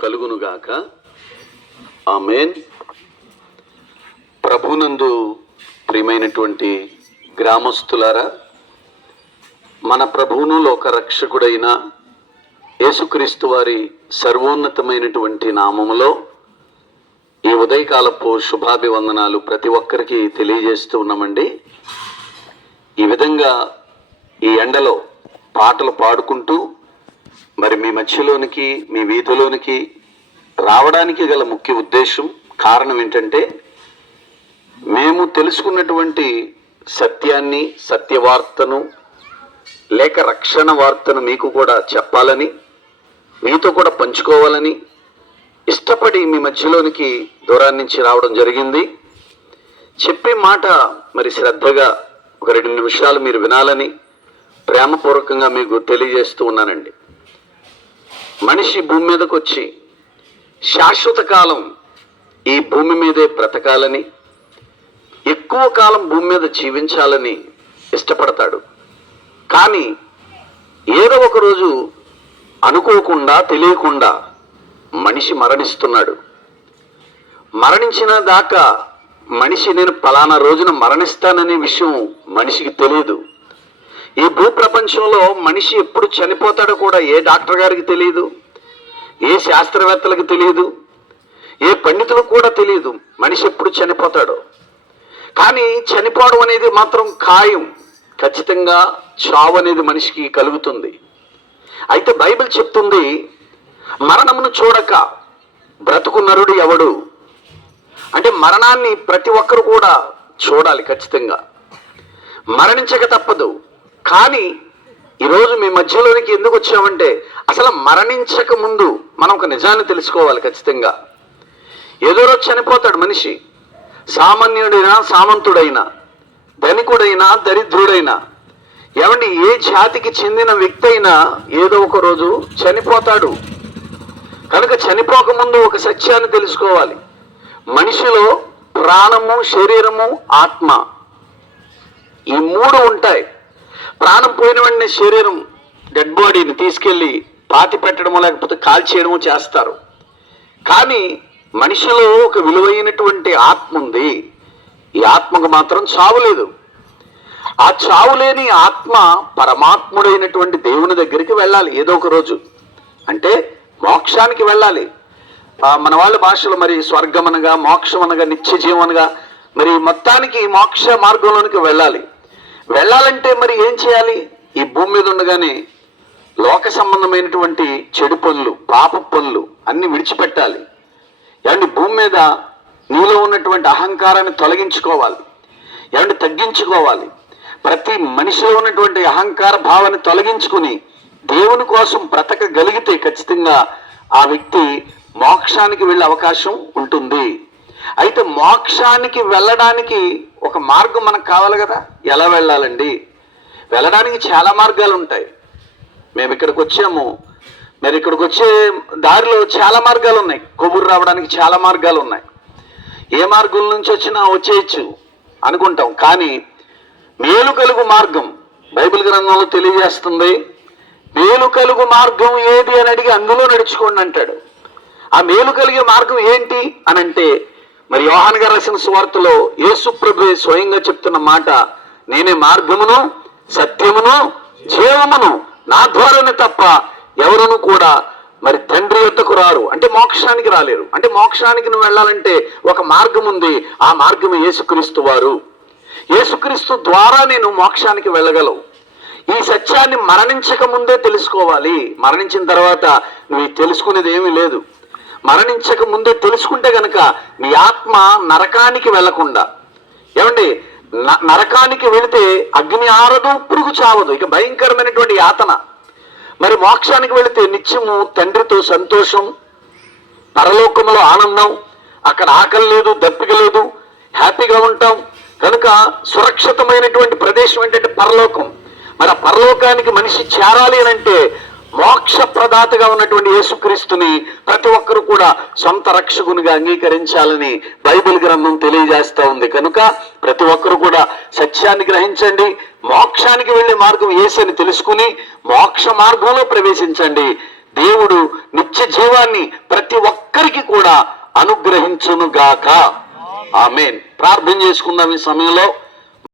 కలుగునుగాక. ఆమెన్. ప్రభునందు ప్రియమైనటువంటి గ్రామస్తులారా మన ప్రభువును లోక రక్షకుడైన యేసుక్రీస్తు వారి సర్వోన్నతమైనటువంటి నామములో ఈ ఉదయకాలపు శుభాభివందనాలు ప్రతి ఒక్కరికి తెలియజేస్తూ ఉన్నామండి. ఈ విధంగా ఈ ఎండలో పాటలు పాడుకుంటూ మరి మీ మధ్యలోనికి మీ వీధిలోనికి రావడానికి గల ముఖ్య ఉద్దేశం కారణం ఏంటంటే మేము తెలుసుకున్నటువంటి సత్యాన్ని సత్యవార్తను లేక రక్షణ వార్తను మీకు కూడా చెప్పాలని మీతో కూడా పంచుకోవాలని ఇష్టపడి మీ మధ్యలోనికి దూరాన్ని నుంచి రావడం జరిగింది. చెప్పే మాట మరి శ్రద్ధగా ఒక రెండు నిమిషాలు మీరు వినాలని ప్రేమపూర్వకంగా మీకు తెలియజేస్తూ ఉన్నానండి. మనిషి భూమి మీదకు వచ్చి శాశ్వత కాలం ఈ భూమి మీదే బ్రతకాలని ఎక్కువ కాలం భూమి మీద జీవించాలని ఇష్టపడతాడు. కానీ ఏదో ఒక రోజు అనుకోకుండా తెలియకుండా మనిషి మరణిస్తున్నాడు. మరణించిన దాకా మనిషి నేను పలానా రోజున మరణిస్తాననే విషయం మనిషికి తెలియదు. ఈ భూ ప్రపంచంలో మనిషి ఎప్పుడు చనిపోతాడో కూడా ఏ డాక్టర్ గారికి తెలియదు ఏ శాస్త్రవేత్తలకు తెలియదు ఏ పండితులకు కూడా తెలియదు మనిషి ఎప్పుడు చనిపోతాడో. కానీ చనిపోవడం అనేది మాత్రం ఖాయం ఖచ్చితంగా చావు అనేది మనిషికి కలుగుతుంది. అయితే బైబిల్ చెప్తుంది మరణమును చూడక బ్రతుకు నరుడు ఎవడు? అంటే మరణాన్ని ప్రతి ఒక్కరు కూడా చూడాలి ఖచ్చితంగా. మరణించక తప్పదు. కానీ ఈరోజు మీ మధ్యలోనికి ఎందుకు వచ్చామంటే అసలు మరణించక ముందు మనం ఒక నిజాన్ని తెలుసుకోవాలి ఖచ్చితంగా. ఏదో రోజు చనిపోతాడు మనిషి. సామాన్యుడైనా సామంతుడైనా ధనికుడైనా దరిద్రుడైనా ఏమండి ఏ జాతికి చెందిన వ్యక్తి అయినా ఏదో ఒక రోజు చనిపోతాడు. కనుక చనిపోకముందు ఒక సత్యాన్ని తెలుసుకోవాలి. మనిషిలో ప్రాణము శరీరము ఆత్మ ఈ మూడు ఉంటాయి. ప్రాణం పోయిన వెంటనే శరీరం డెడ్ బాడీని తీసుకెళ్ళి పాతి పెట్టడమో లేకపోతే కాల్చేయడమో చేస్తారు. కానీ మనిషిలో ఒక విలువైనటువంటి ఆత్మ ఉంది. ఈ ఆత్మకు మాత్రం చావు లేదు. ఆ చావు లేని ఆత్మ పరమాత్ముడైనటువంటి దేవుని దగ్గరికి వెళ్ళాలి ఏదో ఒక రోజు. అంటే మోక్షానికి వెళ్ళాలి. మన వాళ్ళ భాషలో మరి స్వర్గం అనగా మోక్షం అనగా నిత్య జీవనగా మరి మొత్తానికి మోక్ష మార్గంలోనికి వెళ్ళాలి. వెళ్ళాలంటే మరి ఏం చేయాలి? ఈ భూమి మీద ఉండగానే లోక సంబంధమైనటువంటి చెడు పనులు పాప పనులు అన్ని విడిచిపెట్టాలి. ఏమండి భూమి మీద నీలో ఉన్నటువంటి అహంకారాన్ని తొలగించుకోవాలి. ఏమంటే తగ్గించుకోవాలి. ప్రతి మనిషిలో ఉన్నటువంటి అహంకార భావాన్ని తొలగించుకుని దేవుని కోసం బ్రతకగలిగితే ఖచ్చితంగా ఆ వ్యక్తి మోక్షానికి వెళ్ళే అవకాశం ఉంటుంది. అయితే మోక్షానికి వెళ్ళడానికి ఒక మార్గం మనకు కావాలి కదా? ఎలా వెళ్ళాలండి? వెళ్ళడానికి చాలా మార్గాలు ఉంటాయి. మేము ఇక్కడికి వచ్చాము. మరి ఇక్కడికి వచ్చే దారిలో చాలా మార్గాలు ఉన్నాయి. కొవ్వూరు రావడానికి చాలా మార్గాలు ఉన్నాయి. ఏ మార్గం నుంచి వచ్చినా వచ్చేయచ్చు అనుకుంటాం. కానీ మేలు కలుగు మార్గం బైబిల్ గ్రంథంలో తెలియజేస్తుంది. మేలు కలుగు మార్గం ఏది అని అడిగి అందులో నడుచుకోండి అంటాడు. ఆ మేలు కలిగే మార్గం ఏంటి అని అంటే మరి యోహాన్ గారు రాసిన సువార్తలో యేసుప్రభు స్వయంగా చెప్తున్న మాట నేనే మార్గమును సత్యమును జీవమును నా ద్వారానే తప్ప ఎవరును కూడా మరి తండ్రి యొక్కకు రారు. అంటే మోక్షానికి రాలేరు. అంటే మోక్షానికి నువ్వు వెళ్ళాలంటే ఒక మార్గం ఉంది. ఆ మార్గం యేసుక్రీస్తు వారు. యేసుక్రీస్తు ద్వారా నేను మోక్షానికి వెళ్ళగలవు. ఈ సత్యాన్ని మరణించక ముందే తెలుసుకోవాలి. మరణించిన తర్వాత నువ్వు తెలుసుకునేది ఏమీ లేదు. మరణించక ముందే తెలుసుకుంటే గనక మీ ఆత్మ నరకానికి వెళ్ళకుండా. ఏమండి? న- నరకానికి వెళితే అగ్ని ఆరదు పురుగు చావదు. ఇక భయంకరమైనటువంటి యాతన. మరి మోక్షానికి వెళితే నిత్యము తండ్రితో సంతోషం పరలోకంలో ఆనందం అక్కడ ఆకలి లేదు దప్పిక లేదు హ్యాపీగా ఉంటాం. కనుక సురక్షితమైనటువంటి ప్రదేశం ఏంటంటే పరలోకం. మరి ఆ పరలోకానికి మనిషి చేరాలి అని అంటే మోక్ష ప్రదాతగా ఉన్నటువంటి యేసుక్రీస్తుని ప్రతి ఒక్కరు కూడా సొంత రక్షకునిగా అంగీకరించాలని బైబిల్ గ్రంథం తెలియజేస్తూ ఉంది. కనుక ప్రతి ఒక్కరు కూడా సత్యాన్ని గ్రహించండి మోక్షానికి వెళ్ళే మార్గం ఏసని తెలుసుకుని మోక్ష మార్గంలో ప్రవేశించండి. దేవుడు నిత్య జీవాన్ని ప్రతి ఒక్కరికి కూడా అనుగ్రహించును గాక ఆమెన్. ప్రార్థన చేసుకుందాం ఈ సమయంలో.